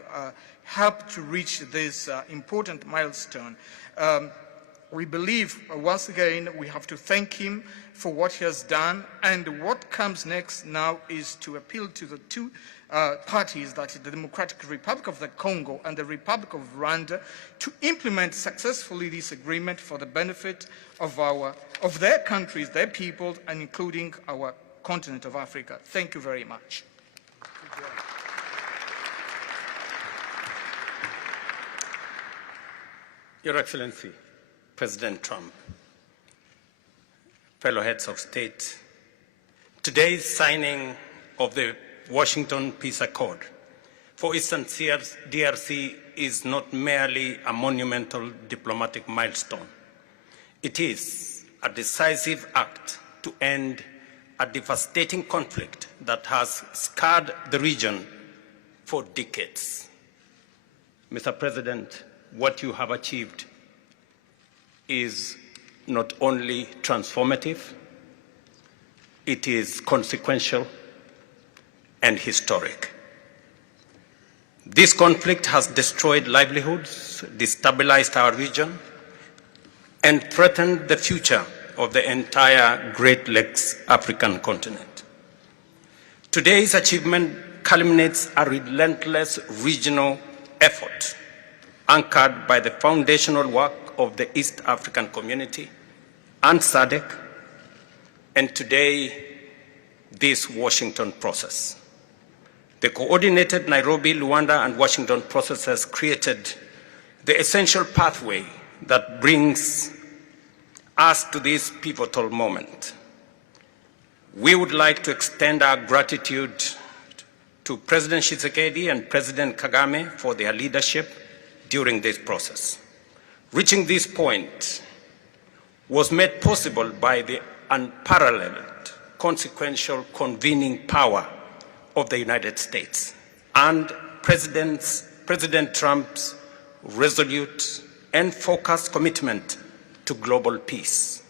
helped to reach this important milestone. We believe, once again, we have to thank him for what he has done, and what comes next now is to appeal to the two parties, that is the Democratic Republic of the Congo and the Republic of Rwanda, to implement successfully this agreement for the benefit of their countries, their people, and including our continent of Africa. Thank you very much. Your Excellency, President Trump, fellow heads of state, today's signing of the Washington Peace Accord for Eastern DRC is not merely a monumental diplomatic milestone. It is a decisive act to end a devastating conflict that has scarred the region for decades. Mr. President, what you have achieved is not only transformative, it is consequential and historic. This conflict has destroyed livelihoods, destabilized our region, and threatened the future of the entire Great Lakes African continent. Today's achievement culminates a relentless regional effort anchored by the foundational work of the East African Community and SADC, and today, this Washington process. The coordinated Nairobi, Rwanda, and Washington process has created the essential pathway that brings us to this pivotal moment. We would like to extend our gratitude to President Tshisekedi and President Kagame for their leadership during this process. Reaching this point was made possible by the unparalleled consequential convening power of the United States and President Trump's resolute and focused commitment to global peace.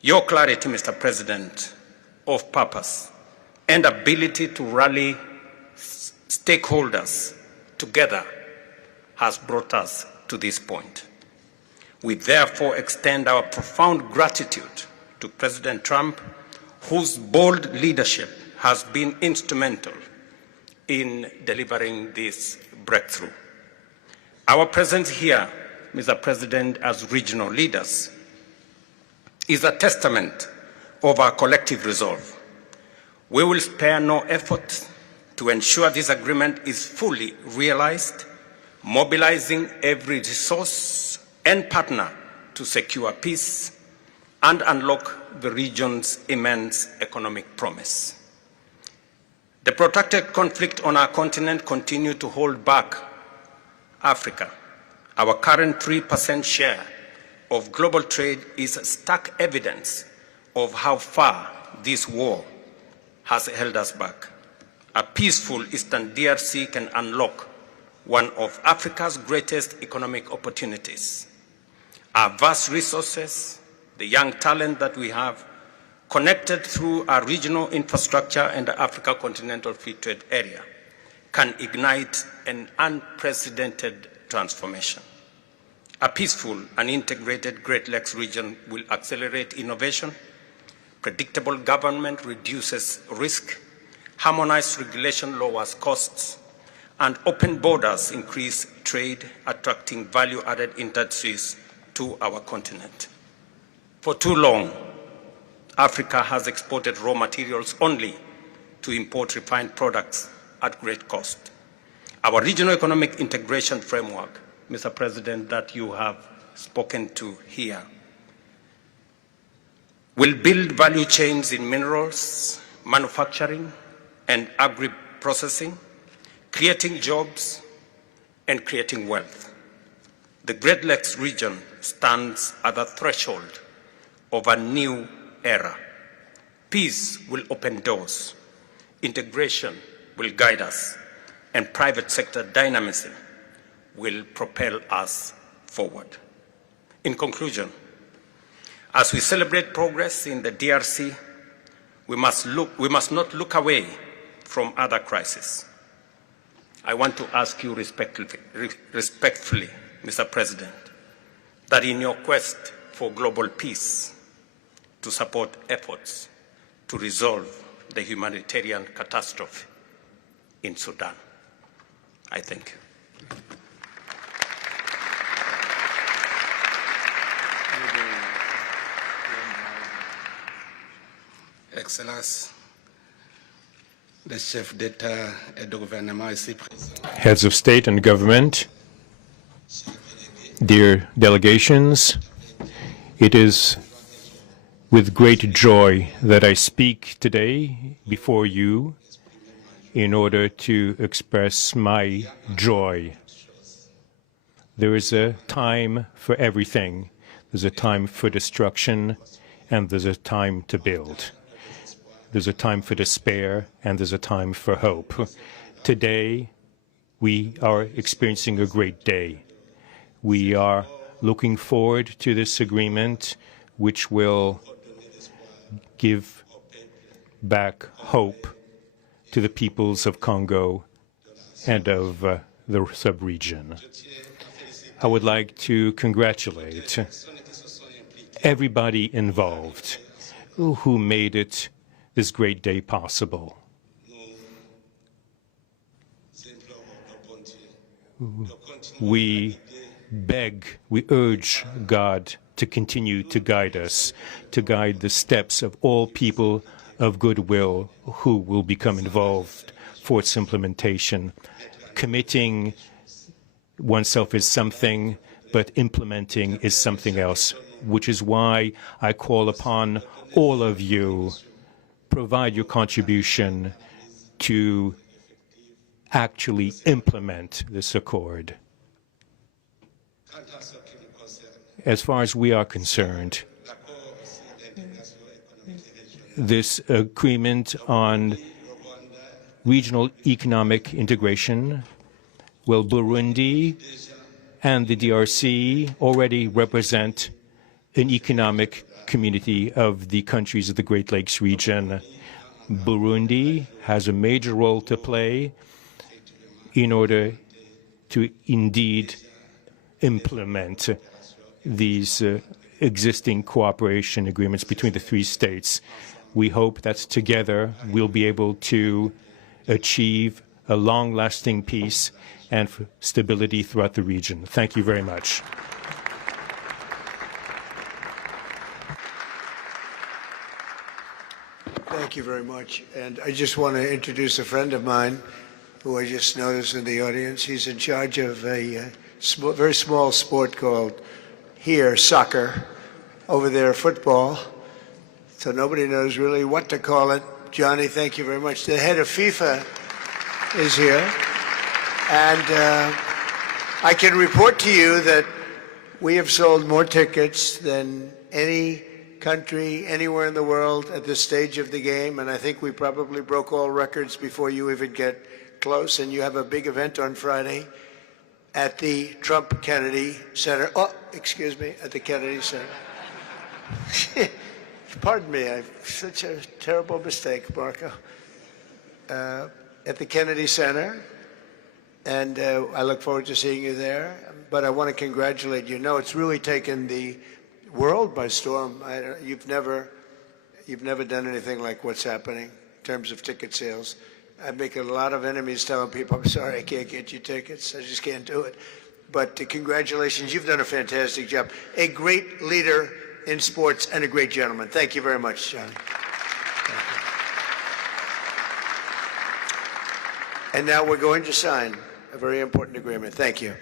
Your clarity, Mr. President, of purpose and ability to rally stakeholders together has brought us to this point. We therefore extend our profound gratitude to President Trump, whose bold leadership has been instrumental in delivering this breakthrough. Our presence here, Mr. President, as regional leaders, is a testament of our collective resolve. We will spare no effort to ensure this agreement is fully realized, mobilizing every resource and partner to secure peace and unlock the region's immense economic promise. The protracted conflict on our continent continues to hold back Africa. Our current 3% share of global trade is stark evidence of how far this war has held us back. A peaceful Eastern DRC can unlock one of Africa's greatest economic opportunities. Our vast resources, the young talent that we have, connected through our regional infrastructure and the Africa Continental Free Trade Area, can ignite an unprecedented transformation. A peaceful and integrated Great Lakes region will accelerate innovation, predictable government reduces risk, harmonized regulation lowers costs, and open borders increase trade, attracting value-added industries to our continent. For too long, Africa has exported raw materials only to import refined products at great cost. Our regional economic integration framework, Mr. President, that you have spoken to here, will build value chains in minerals, manufacturing, and agri-processing, creating jobs and creating wealth. The Great Lakes region stands at the threshold of a new era. Peace will open doors, integration will guide us, and private sector dynamism will propel us forward. In conclusion, as we celebrate progress in the DRC, we must not look away from other crises. I want to ask you respectfully, Mr. President, that in your quest for global peace, to support efforts to resolve the humanitarian catastrophe in Sudan. I thank you. Excellence, le chef d'État et de gouvernement ici présent. Heads of state and government, dear delegations, it is with great joy that I speak today before you in order to express my joy. There is a time for everything. There's a time for destruction, and there's a time to build. There's a time for despair, and there's a time for hope. Today, we are experiencing a great day. We are looking forward to this agreement, which will give back hope to the peoples of Congo and of the sub-region. I would like to congratulate everybody involved who made it this great day possible. We beg, we urge God to continue to guide us, to guide the steps of all people of goodwill who will become involved for its implementation. Committing oneself is something, but implementing is something else, which is why I call upon all of you, provide your contribution to actually implement this accord. As far as we are concerned, this agreement on regional economic integration, well, Burundi and the DRC already represent an economic community of the countries of the Great Lakes region. Burundi has a major role to play in order to indeed implement these existing cooperation agreements between the three states. We hope that together we'll be able to achieve a long-lasting peace and stability throughout the region. Thank you very much. Thank you very much. And I just want to introduce a friend of mine who I just noticed in the audience. He's in charge of a very small sport called here soccer, over there football. So nobody knows really what to call it. Johnny, thank you very much. The head of FIFA is here. And I can report to you that we have sold more tickets than any country anywhere in the world at this stage of the game. And I think we probably broke all records before you even get close. And you have a big event on Friday at the Trump Kennedy Center. Oh, excuse me, at the Kennedy Center. Pardon me, I've such a terrible mistake, Marco. At the Kennedy Center, and I look forward to seeing you there. But I want to congratulate you. No, it's really taken the world by storm. You've never done anything like what's happening in terms of ticket sales. I make a lot of enemies telling people, I'm sorry, I can't get you tickets. I just can't do it. But congratulations, you've done a fantastic job. A great leader in sports and a great gentleman. Thank you very much, John. And now we're going to sign a very important agreement. Thank you.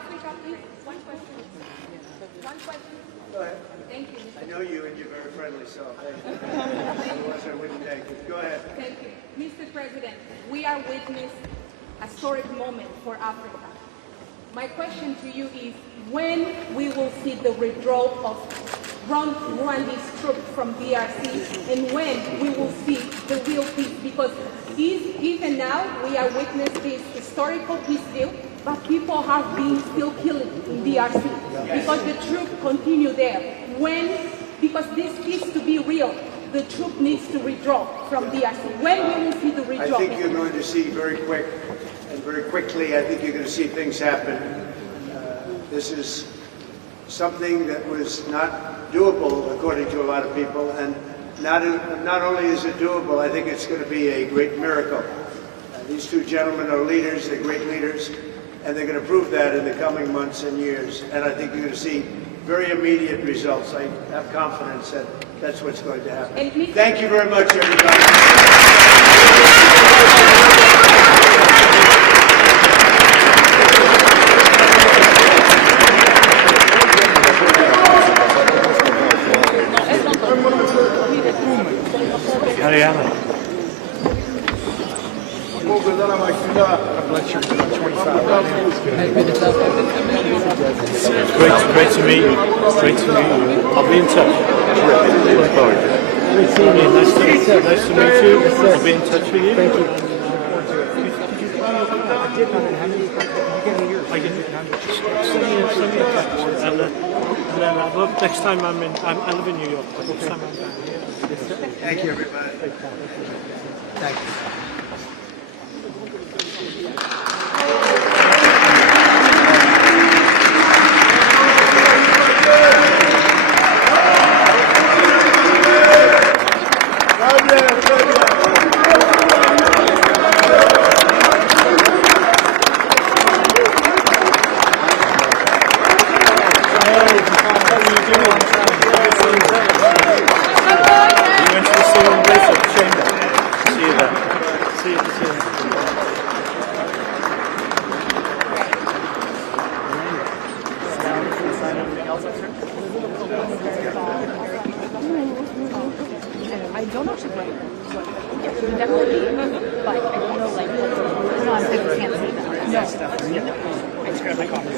Africa, please. One question. One question. Go ahead. Thank you. I know you and you're very friendly, so otherwise I wouldn't take it. Go ahead. Thank you. Mr. President, we are witnessing a historic moment for Africa. My question to you is when we will see the withdrawal of Rwandese troops from DRC and when we will see the real peace, because even now we are witnessing this historical peace deal, but people have been still killed in DRC because the troops continue there. Because this peace to be real, the troop needs to withdraw from DRC. When we will see the withdrawal? I think you're going to see very quickly, I think you're going to see things happen. This is something that was not doable, according to a lot of people, and not only is it doable, I think it's going to be a great miracle. These two gentlemen are leaders, they're great leaders, and they're going to prove that in the coming months and years. And I think you're going to see very immediate results. I have confidence that that's what's going to happen. Thank you very much, everybody. Great to meet you. Great to meet you. I'll be in touch. Great seeing you. Nice to meet you. I'll be in touch with you. Thank you. I get send me a text. And then next time I live in New York. But next time I'm down here. Thank you, everybody. Thank you. I don't actually know what definitely, but I don't know like what no, I'm saying we can't see that. No stuff. Yeah. Let's grab my coffee.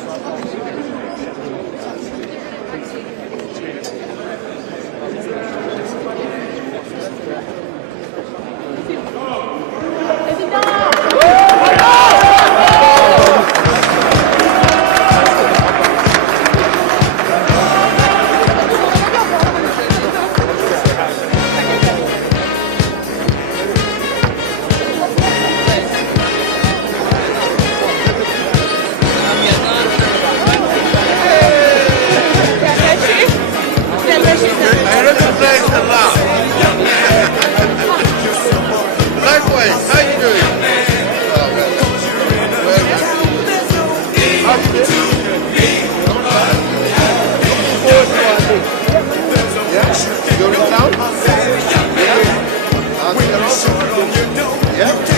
Yeah?